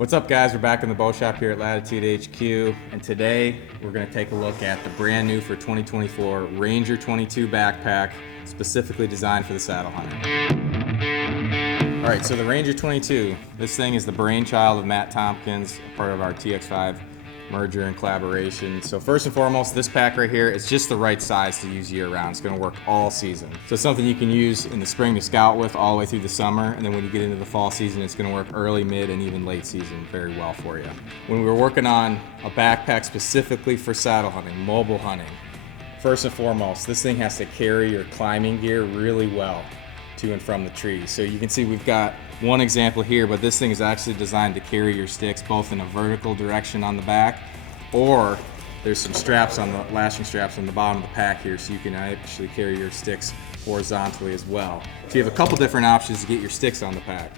What's up guys, we're back in the bow shop here at Latitude HQ, and today we're going to take a look at the brand new for 2024 Ranger 22 backpack, specifically designed for the saddle hunter. Alright, so the Ranger 22, this thing is the brainchild of Matt Tompkins, part of our TX5 merger and collaboration. So first and foremost, this pack right here is just the right size to use year round. It's going to work all season. So it's something you can use in the spring to scout with all the way through the summer, and then when you get into the fall season, it's going to work early, mid, and even late season very well for you. When we were working on a backpack specifically for saddle hunting, mobile hunting, first and foremost, this thing has to carry your climbing gear really well to and from the tree. So you can see we've got one example here, but this thing is actually designed to carry your sticks both in a vertical direction on the back, or there's some straps on the lashing straps on the bottom of the pack here, so you can actually carry your sticks horizontally as well. So you have a couple different options to get your sticks on the pack.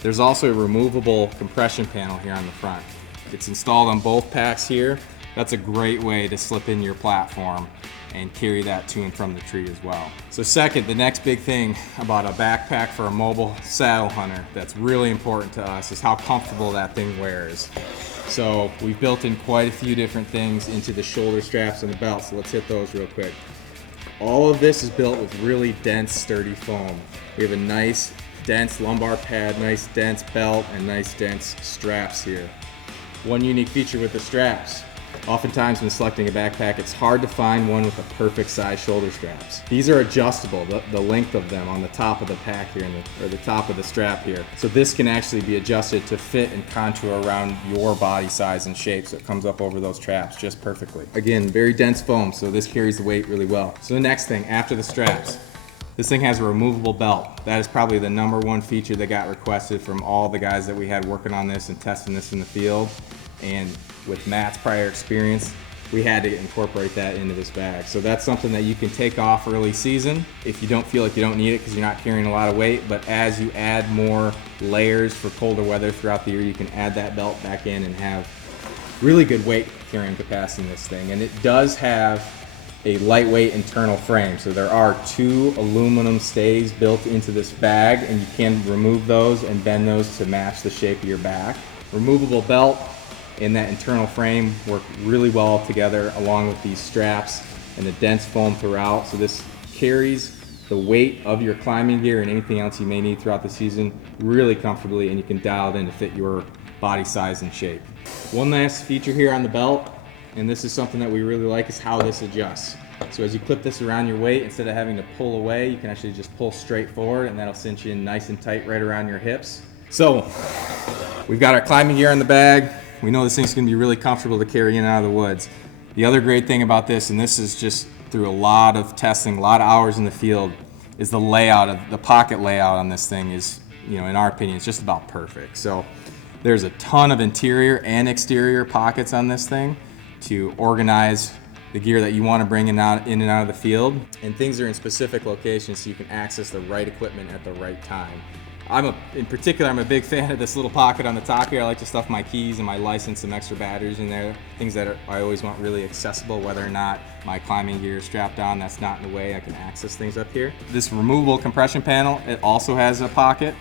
There's also a removable compression panel here on the front. It's installed on both packs here. That's a great way to slip in your platform and carry that to and from the tree as well. So second, the next big thing about a backpack for a mobile saddle hunter that's really important to us is how comfortable that thing wears. So we've built in quite a few different things into the shoulder straps and the belt, so let's hit those real quick. All of this is built with really dense, sturdy foam. We have a nice, dense lumbar pad, nice, dense belt, and nice, dense straps here. One unique feature with the straps, oftentimes when selecting a backpack, it's hard to find one with the perfect size shoulder straps. These are adjustable, the length of them on the top of the pack here, or the top of the strap here. So this can actually be adjusted to fit and contour around your body size and shape, so it comes up over those straps just perfectly. Again, very dense foam, so this carries the weight really well. So the next thing, after the straps, this thing has a removable belt. That is probably the #1 feature that got requested from all the guys that we had working on this and testing this in the field. And with Matt's prior experience, we had to incorporate that into this bag. So that's something that you can take off early season if you don't feel like you don't need it because you're not carrying a lot of weight. But as you add more layers for colder weather throughout the year, you can add that belt back in and have really good weight carrying capacity in this thing. And it does have a lightweight internal frame. So there are 2 aluminum stays built into this bag, and you can remove those and bend those to match the shape of your back. Removable belt and that internal frame work really well together along with these straps and the dense foam throughout. So this carries the weight of your climbing gear and anything else you may need throughout the season really comfortably, and you can dial it in to fit your body size and shape. One last feature here on the belt, and this is something that we really like, is how this adjusts. So as you clip this around your waist, instead of having to pull away, you can actually just pull straight forward, and that'll cinch you in nice and tight right around your hips. So we've got our climbing gear in the bag. We know this thing's gonna be really comfortable to carry in and out of the woods. The other great thing about this, and this is just through a lot of testing, a lot of hours in the field, is the layout of the pocket layout on this thing is, in our opinion, it's just about perfect. So there's a ton of interior and exterior pockets on this thing to organize the gear that you want to bring in and out of the field. And things are in specific locations so you can access the right equipment at the right time. In particular, I'm a big fan of this little pocket on the top here. I like to stuff my keys and my license, some extra batteries in there, things that I always want really accessible, whether or not my climbing gear is strapped on, that's not in the way. I can access things up here. This removable compression panel, it also has a pocket,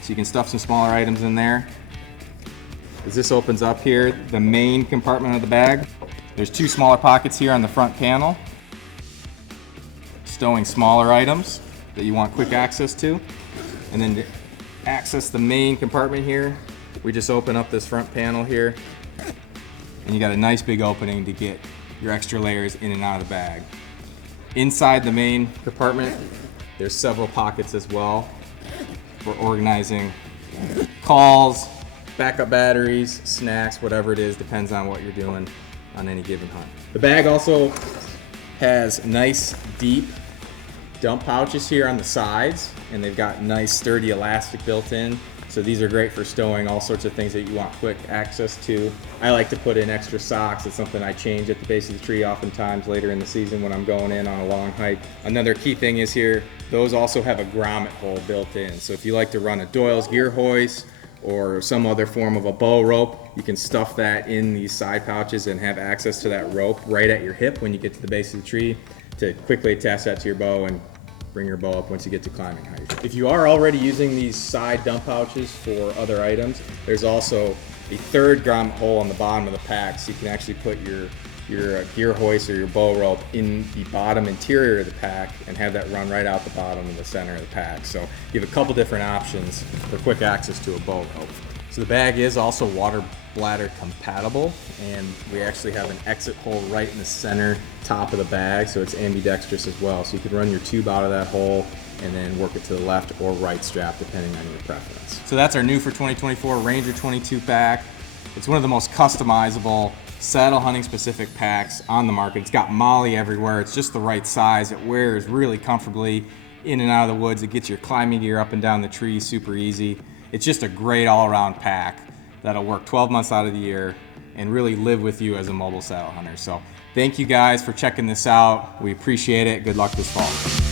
so you can stuff some smaller items in there. As this opens up here, the main compartment of the bag, there's 2 smaller pockets here on the front panel, stowing smaller items that you want quick access to. And then to access the main compartment here, we just open up this front panel here, and you got a nice big opening to get your extra layers in and out of the bag. Inside the main compartment, there's several pockets as well for organizing calls, backup batteries, snacks, whatever it is, depends on what you're doing on any given hunt. The bag also has nice, deep dump pouches here on the sides, and they've got nice sturdy elastic built in. So these are great for stowing all sorts of things that you want quick access to. I like to put in extra socks. It's something I change at the base of the tree oftentimes later in the season when I'm going in on a long hike. Another key thing is here, those also have a grommet hole built in. So if you like to run a Doyle's gear hoist or some other form of a bow rope, you can stuff that in these side pouches and have access to that rope right at your hip when you get to the base of the tree to quickly attach that to your bow and bring your bow up once you get to climbing height. If you are already using these side dump pouches for other items, there's also a third grommet hole on the bottom of the pack, so you can actually put your gear hoist or your bow rope in the bottom interior of the pack and have that run right out the bottom of the center of the pack. So you have a couple different options for quick access to a bow rope. So the bag is also water bladder compatible, and we actually have an exit hole right in the center top of the bag, so it's ambidextrous as well. So you could run your tube out of that hole and then work it to the left or right strap depending on your preference. So that's our new for 2024 Ranger 22 pack. It's one of the most customizable saddle hunting specific packs on the market. It's got MOLLE everywhere. It's just the right size. It wears really comfortably in and out of the woods. It gets your climbing gear up and down the trees super easy. It's just a great all-around pack that'll work 12 months out of the year and really live with you as a mobile saddle hunter. So thank you guys for checking this out. We appreciate it. Good luck this fall.